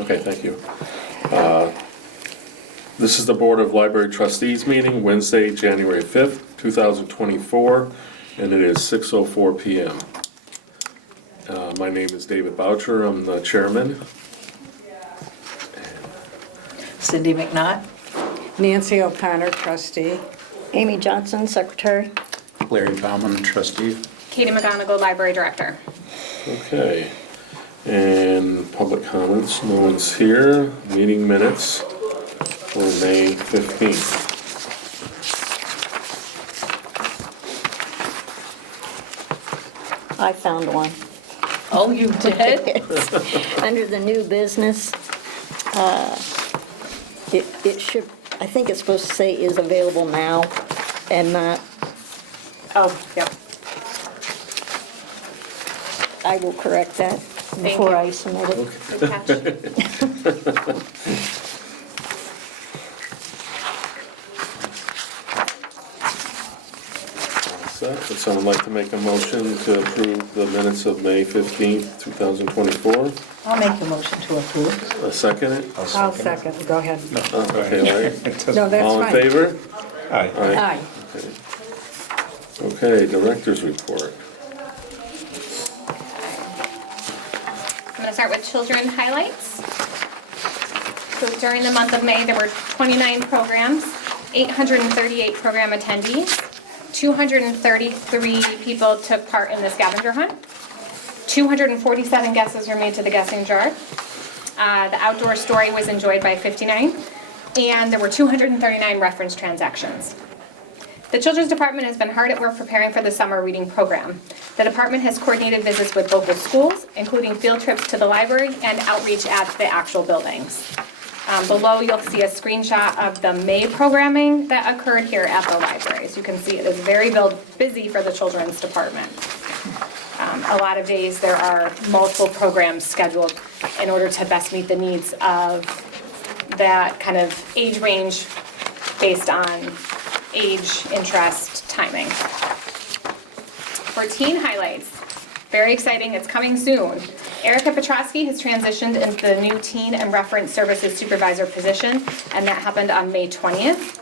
Okay, thank you. This is the Board of Library Trustees meeting, Wednesday, January 5th, 2024, and it is 6:04 p.m. My name is David Boucher. I'm the chairman. Cindy McNaught. Nancy O'Connor, trustee. Amy Johnson, secretary. Larry Bauman, trustee. Katie McGonigal, library director. Okay, and public comments, no one's here. Meeting minutes for May 15th. I found one. Oh, you did? Under the new business, it should, I think it's supposed to say is available now and not, Oh, yeah. I will correct that before you. I submit it. Good catch. Would someone like to make a motion to approve the minutes of May 15th, 2024? I'll make the motion to approve. Second it? I'll second, go ahead. Okay, Larry? No, that's All in fine. favor? Aye. Aye. Okay, director's report. I'm going to start with children highlights. So during the month of May, there were 29 programs, 838 program attendees, 233 people took part in the scavenger hunt, 247 guesses were made to the guessing jar. The outdoor story was enjoyed by 59, and there were 239 reference transactions. The Children's Department has been hard at work preparing for the summer reading program. The department has coordinated visits with local schools, including field trips to the library and outreach at the actual buildings. Below, you'll see a screenshot of the May programming that occurred here at the library. As you can see, it is very busy for the Children's Department. A lot of days there are multiple programs scheduled in order to best meet the needs of that kind of age range based on age, interest, timing. For teen highlights, very exciting, it's coming soon. Erica Petrosky has transitioned into the new Teen and Reference Services Supervisor position, and that happened on May 20th.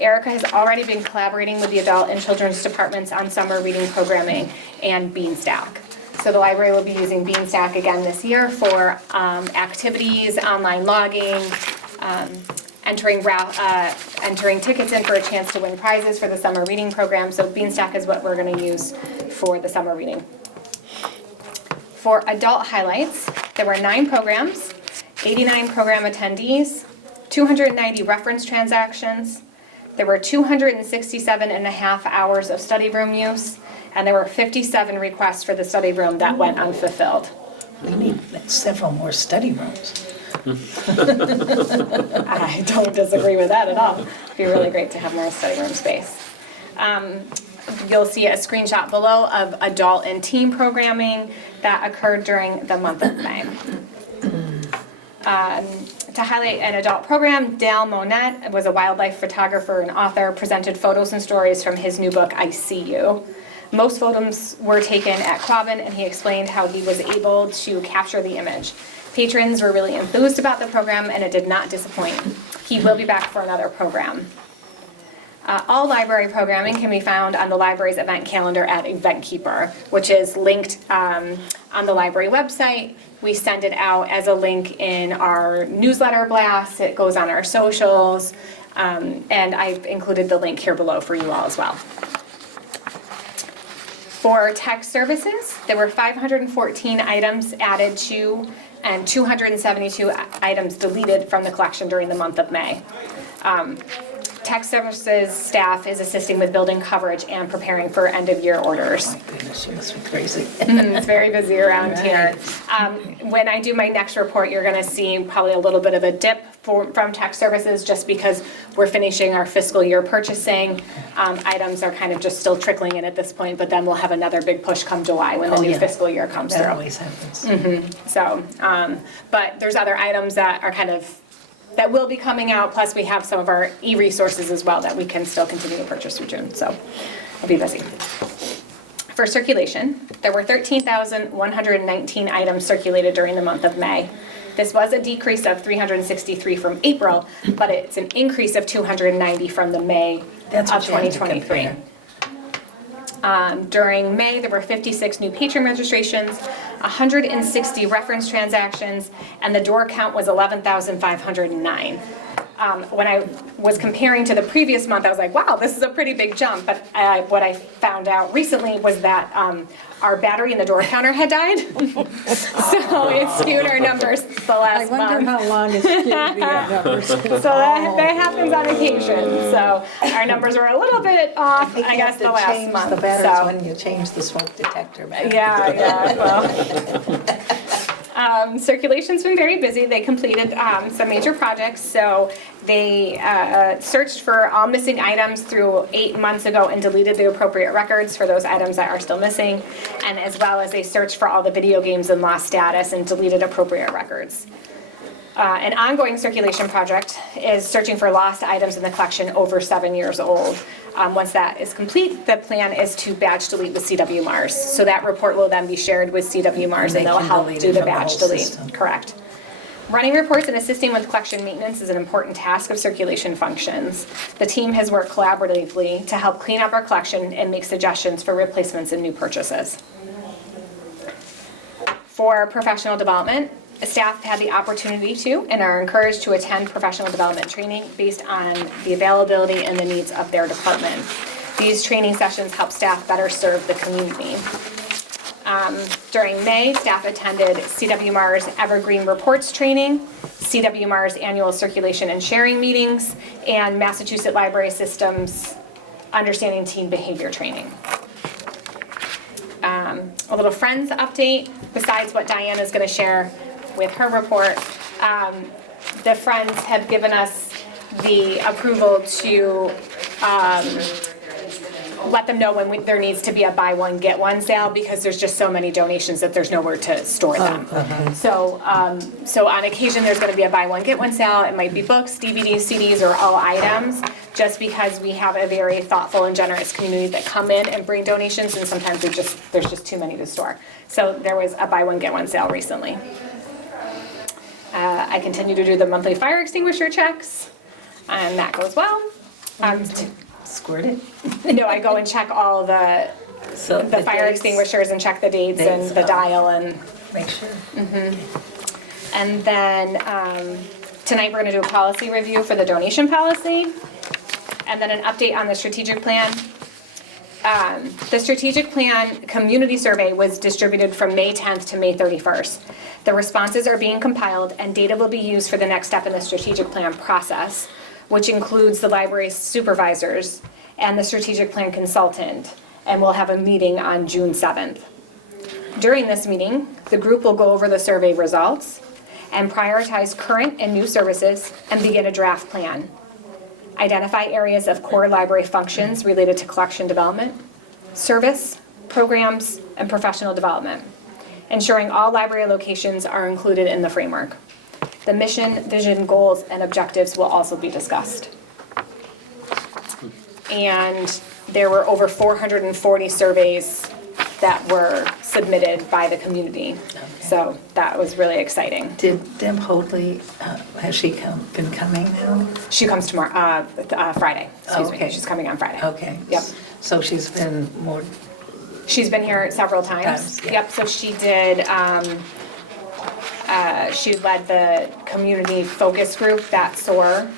Erica has already been collaborating with the Adult and Children's Departments on summer reading programming and Beanstack. So the library will be using Beanstack again this year for activities, online logging, entering tickets in for a chance to win prizes for the summer reading program. So Beanstack is what we're going to use for the summer reading. For adult highlights, there were 9 programs, 89 program attendees, 290 reference transactions, there were 267 and a half hours of study room use, and there were 57 requests for the study room that went unfulfilled. We need several more study rooms. I don't disagree with that at all. It'd be really great to have more study room space. You'll see a screenshot below of adult and teen programming that occurred during the month of May. To highlight an adult program, Dale Monette was a wildlife photographer and author, presented photos and stories from his new book, I See You. Most photos were taken at Quabbin, and he explained how he was able to capture the image. Patrons were really enthused about the program, and it did not disappoint. He will be back for another program. All library programming can be found on the library's event calendar at EventKeeper, which is linked on the library website. We send it out as a link in our newsletter blast. It goes on our socials, and I've included the link here below for you all as well. For text services, there were 514 items added to and 272 items deleted from the collection during the month of May. Text services staff is assisting with building coverage and preparing for end-of-year orders. My goodness, you must be crazy. It's very busy around here. When I do my next report, you're going to see probably a little bit of a dip from tech services just because we're finishing our fiscal year purchasing. Items are kind of just still trickling in at this point, but then we'll have another big push come July when the new fiscal year comes That through. always happens. So, but there's other items that are kind of, that will be coming out, plus we have some of our e-resources as well that we can still continue to purchase through June, so I'll be busy. For circulation, there were 13,119 items circulated during the month of May. This was a decrease of 363 from April, but it's an increase of 290 from the May That's of what you had to 2023. compare. During May, there were 56 new patron registrations, 160 reference transactions, and the door count was 11,509. When I was comparing to the previous month, I was like, wow, this is a pretty big jump. But what I found out recently was that our battery in the door counter had died. So it skewed our numbers the I last wonder month. how long it's going to be at numbers. So that happens on occasion. So our numbers were a little bit off, I guess, the last change month. the batteries So- when you change the smoke detector battery. Yeah, well. Circulation's been very busy. They completed some major projects, so they searched for all missing items through 8 months ago and deleted the appropriate records for those items that are still missing, and as well as they searched for all the video games in lost status and deleted appropriate records. An ongoing circulation project is searching for lost items in the collection over 7 years old. Once that is complete, the plan is to batch delete with CW Mars. So that report will then be shared with CW Mars and They they'll can help delete do it the from the batch whole delete. system. Correct. Running reports and assisting with collection maintenance is an important task of circulation functions. The team has worked collaboratively to help clean up our collection and make suggestions for replacements and new purchases. For professional development, staff had the opportunity to and are encouraged to attend professional development training based on the availability and the needs of their department. These training sessions help staff better serve the community. During May, staff attended CW Mars Evergreen Reports Training, CW Mars Annual Circulation and Sharing Meetings, and Massachusetts Library Systems Understanding Teen Behavior Training. A little Friends update, besides what Diane is going to share with her report. The Friends have given us the approval to let them know when there needs to be a buy one, get one sale, because there's just so many donations that there's nowhere to store them. So on occasion, there's gonna be a buy one, get one sale. It might be books, DVDs, CDs, or all items, just because we have a very thoughtful and generous community that come in and bring donations, and sometimes there's just too many to store. So there was a buy one, get one sale recently. I continue to do the monthly fire extinguisher checks, and that goes well. Squirt it? No, I go and check all the So fire dates, extinguishers and check the dates and Dates, the oh. dial and, Make sure. and then, tonight we're gonna do a policy review for the donation policy. And then an update on the strategic plan. The strategic plan community survey was distributed from May 10th to May 31st. The responses are being compiled and data will be used for the next step in the strategic plan process, which includes the library supervisors and the strategic plan consultant, and we'll have a meeting on June 7th. During this meeting, the group will go over the survey results and prioritize current and new services and begin a draft plan. Identify areas of core library functions related to collection development, service, programs, and professional development, ensuring all library locations are included in the framework. The mission, vision, goals, and objectives will also be discussed. And there were over 440 surveys that were submitted by the community. So that was really exciting. Did Deb Hoadley, has she been coming now? She comes tomorrow, Friday, excuse me. Okay. She's coming on Friday. Okay. Yep. So she's been more, She's been here several times. Times, yeah. Yep, so she did, she led the community focus group, that SOAR.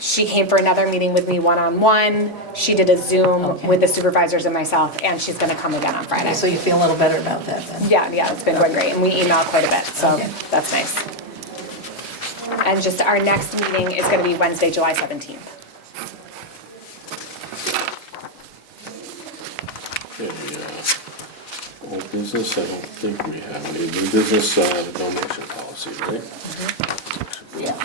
She came for another meeting with me one-on-one. She did a Zoom Okay. with the supervisors and myself, and she's gonna come again on Friday. so you feel a little better about that then? Yeah, it's been going great, and we email quite a bit, so Okay. that's nice. And just our next meeting is gonna be Wednesday, July 17th. Okay, old business, I don't think we have any new business, donation policy, right? Yeah.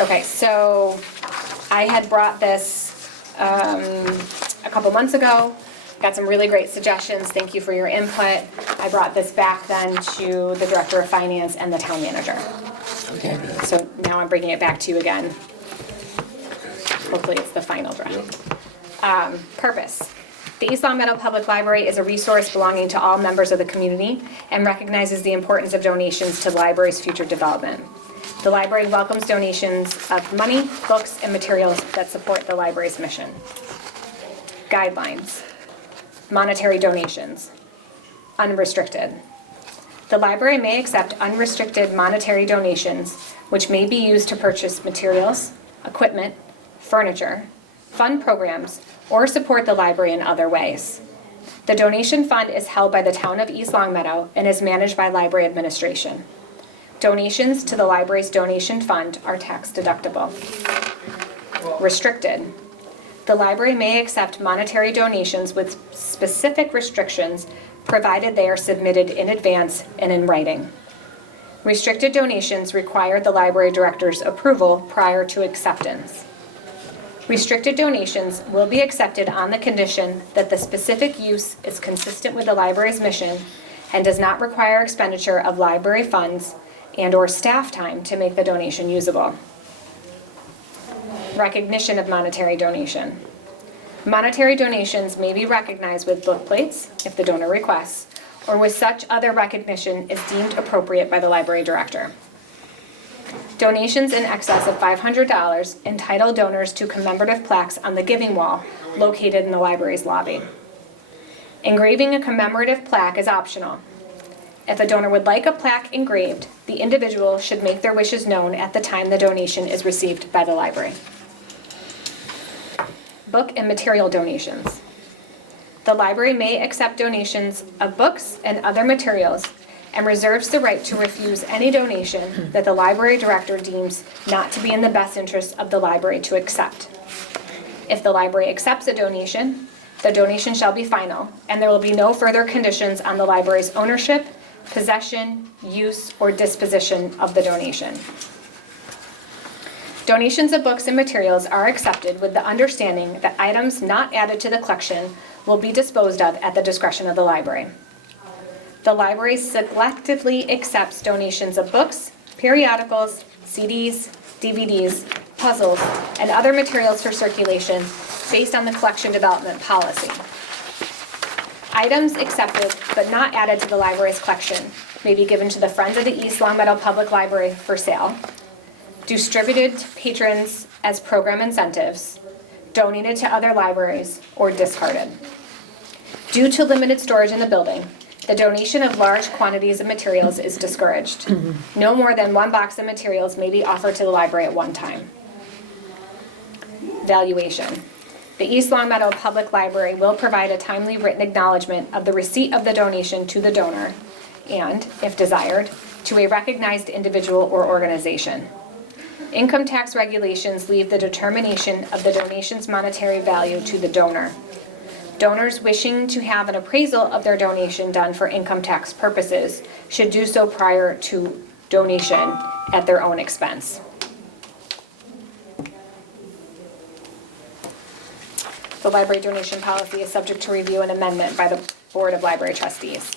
Okay, so I had brought this a couple months ago, got some really great suggestions, thank you for your input. I brought this back then to the Director of Finance and the Town Manager. Okay. So now I'm bringing it back to you again. Hopefully it's the final draft. Yep. Purpose. The East Long Meadow Public Library is a resource belonging to all members of the community and recognizes the importance of donations to the library's future development. The library welcomes donations of money, books, and materials that support the library's mission. Guidelines. Monetary donations. Unrestricted. The library may accept unrestricted monetary donations, which may be used to purchase materials, equipment, furniture, fund programs, or support the library in other ways. The donation fund is held by the town of East Longmeadow and is managed by library administration. Donations to the library's donation fund are tax deductible. Restricted. The library may accept monetary donations with specific restrictions provided they are submitted in advance and in writing. Restricted donations require the library director's approval prior to acceptance. Restricted donations will be accepted on the condition that the specific use is consistent with the library's mission and does not require expenditure of library funds and/or staff time to make the donation usable. Recognition of monetary donation. Monetary donations may be recognized with book plates, if the donor requests, or with such other recognition as deemed appropriate by the library director. Donations in excess of $500 entitle donors to commemorative plaques on the giving wall located in the library's lobby. Engraving a commemorative plaque is optional. If a donor would like a plaque engraved, the individual should make their wishes known at the time the donation is received by the library. Book and material donations. The library may accept donations of books and other materials and reserves the right to refuse any donation that the library director deems not to be in the best interest of the library to accept. If the library accepts a donation, the donation shall be final, and there will be no further conditions on the library's ownership, possession, use, or disposition of the donation. Donations of books and materials are accepted with the understanding that items not added to the collection will be disposed of at the discretion of the library. The library selectively accepts donations of books, periodicals, CDs, DVDs, puzzles, and other materials for circulation based on the collection development policy. Items accepted but not added to the library's collection may be given to the Friends of the East Longmeadow Public Library for sale, distributed to patrons as program incentives, donated to other libraries, or discarded. Due to limited storage in the building, the donation of large quantities of materials is discouraged. No more than one box of materials may be offered to the library at one time. Valuation. The East Longmeadow Public Library will provide a timely written acknowledgement of the receipt of the donation to the donor and, if desired, to a recognized individual or organization. Income tax regulations leave the determination of the donation's monetary value to the donor. Donors wishing to have an appraisal of their donation done for income tax purposes should do so prior to donation at their own expense. The library donation policy is subject to review and amendment by the Board of Library Trustees.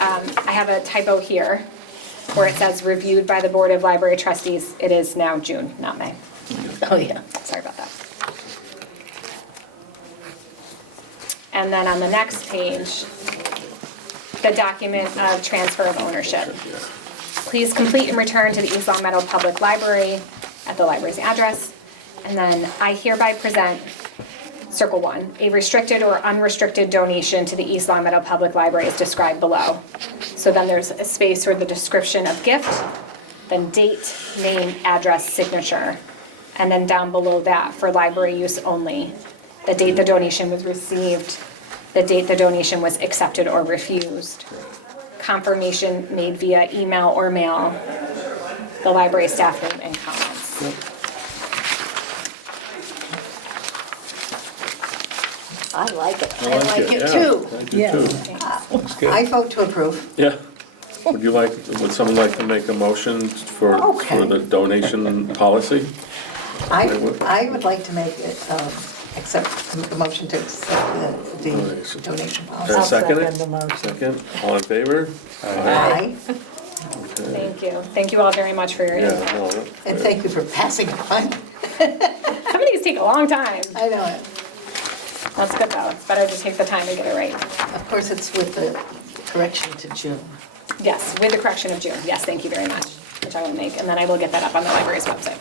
I have a typo here where it says reviewed by the Board of Library Trustees. It is now June, not May. Oh, yeah. Sorry about that. And then on the next page, the document of transfer of ownership. Please complete and return to the East Longmeadow Public Library at the library's address. And then I hereby present, circle 1, a restricted or unrestricted donation to the East Longmeadow Public Library is described below. So then there's a space for the description of gift, then date, name, address, signature, and then down below that for library use only, the date the donation was received, the date the donation was accepted or refused, confirmation made via email or mail, the library staff name and comments. I like it. I like it yeah, too. I do Yeah. too. Looks good. I vote to approve. Yeah. Would someone like to make a motion for Okay. the donation policy? I would like to make it, make a motion to accept the donation Can I policy. second second the it? motion. Second, all in favor? Aye. Okay. Thank you. Thank you all very much for your Yeah, input. no, And thank you for passing it on. Some of these take a long time. I know it. That's good though. It's better to take the time to get it right. Of course, it's with the correction to June. Yes, with the correction of June. Yes, thank you very much, which I will make, and then I will get that up on the library's website.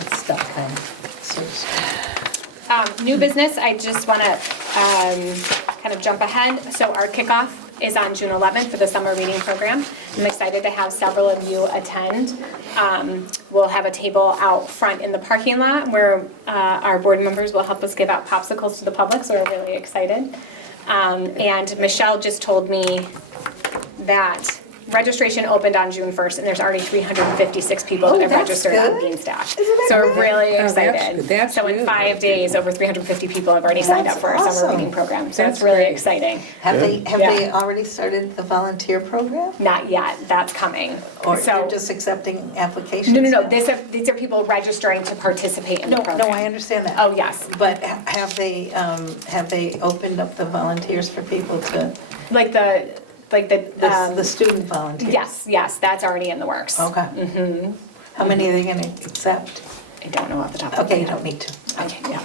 It's stuck kind of. So, New business, I just want to kind of jump ahead. So our kickoff is on June 11th for the summer reading program. I'm excited to have several of you attend. We'll have a table out front in the parking lot where our board members will help us give out popsicles to the public, so we're really excited. And Michelle just told me that registration opened on June 1st, and there's already 356 people that have that's registered on good. Bean Stash. Isn't that So we're great? really that's excited. good. That's So in really 5 days, over 350 people have already signed up That's for our summer awesome. reading program. So That's it's really great. exciting. have they Yeah. already started the volunteer program? Not yet, that's coming. Or So, they're just accepting applications? no, now? these are people registering to participate in the No, program. no, I understand that. Oh, yes. But have they opened up the volunteers for people to, Like the the student volunteers? yes, that's already in the works. Okay. How many are they going to accept? I don't know off the top of my Okay, you head. don't need to. Okay, yeah.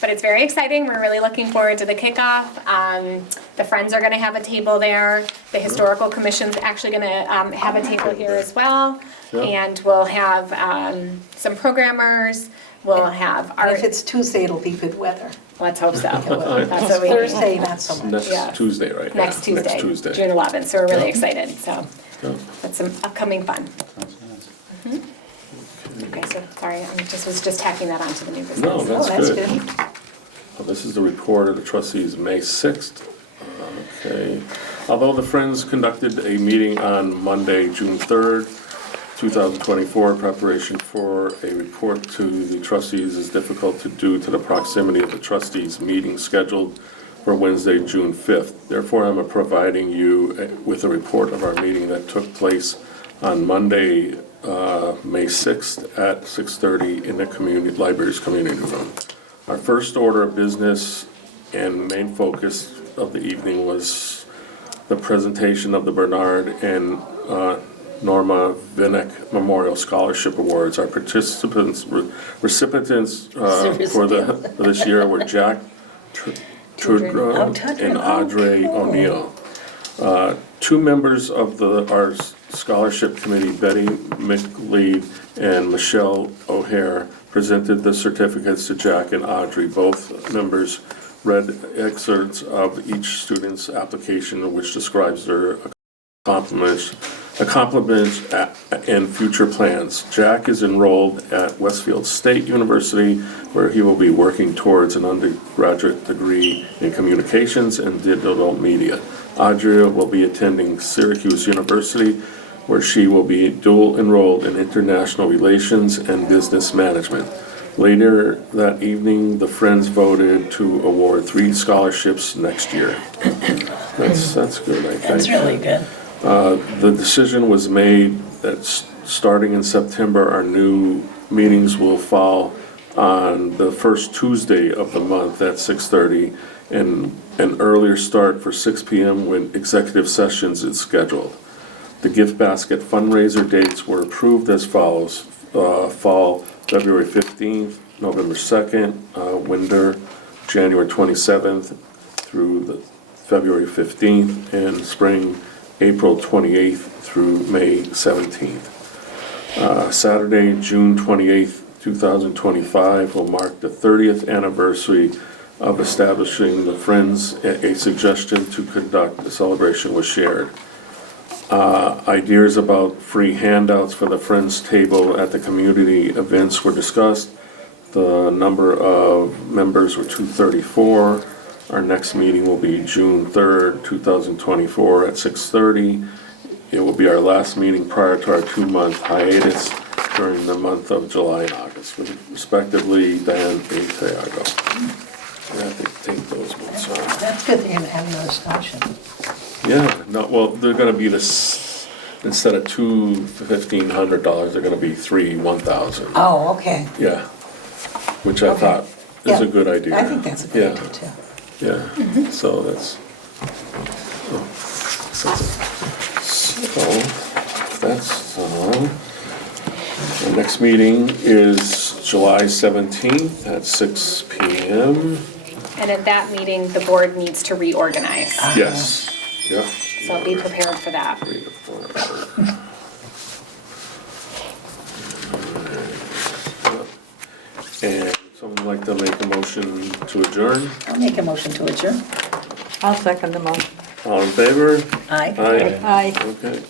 But it's very exciting. We're really looking forward to the kickoff. The Friends are going to have a table there. The Historical Commission's actually going to have a table here as well. Yeah. And we'll have some programmers. We'll have And if art. it's Tuesday, it'll be good weather. Let's hope so. will. That's what we need. Thursday, not so much. Yeah. Next Tuesday, right? Next Yeah, Tuesday, Next Tuesday. June 11th. So we're really Yeah. excited. So Yeah. that's some upcoming fun. Sounds nice. Okay, so sorry, was just tacking that onto the new business. No, Oh, that's that's good. good. Well, this is the report of the trustees, May 6th. Okay. Although the Friends conducted a meeting on Monday, June 3rd, 2024, preparation for a report to the trustees is difficult to due to the proximity of the trustees' meeting scheduled for Wednesday, June 5th. Therefore, I'm providing you with a report of our meeting that took place on Monday, May 6th at 6:30 in the library's community room. Our first order of business and main focus of the evening was the presentation of the Bernard and Norma Vinnick Memorial Scholarship Awards. Our recipients for this year were Jack Trudra and Audrey O'Neill. Two members of our scholarship committee, Betty McLeod and Michelle O'Hare, presented the certificates to Jack and Audrey. Both members read excerpts of each student's application, which describes their accomplishments and future plans. Jack is enrolled at Westfield State University, where he will be working towards an undergraduate degree in communications and digital media. Audrey will be attending Syracuse University, where she will be dual enrolled in international relations and business management. Later that evening, the Friends voted to award 3 scholarships next year. That's good, I think. That's really good. The decision was made that starting in September, our new meetings will fall on the first Tuesday of the month at 6:30, and an earlier start for 6 p.m. when executive sessions is scheduled. The gift basket fundraiser dates were approved as follows. Fall, February 15th, November 2nd, winter, January 27th through the February 15th, and spring, April 28th through May 17th. Saturday, June 28th, 2025 will mark the 30th anniversary of establishing the Friends. A suggestion to conduct a celebration was shared. Ideas about free handouts for the Friends table at the community events were discussed. The number of members were 234. Our next meeting will be June 3rd, 2024 at 6:30. It will be our last meeting prior to our 2-month hiatus during the month of July and August, with respectively Diane and Thiago. I have to take those ones on. That's good, they're going to have another scholarship. Yeah, no, well, they're gonna be this, instead of $2 $1,500, they're gonna be $3 $1,000. Oh, okay. Yeah, which I Okay. thought is a Yeah. good idea. I think that's a good Yeah. idea, too. Yeah, so that's, oh, so So, that's on. The next meeting is July 17th at 6 PM. And at that meeting, the board needs to reorganize. Yes, yep. So be prepared for that. And someone like to make a motion to adjourn? I'll make a motion to adjourn. I'll second the motion. All in favor? Aye. Aye. Aye. Okay.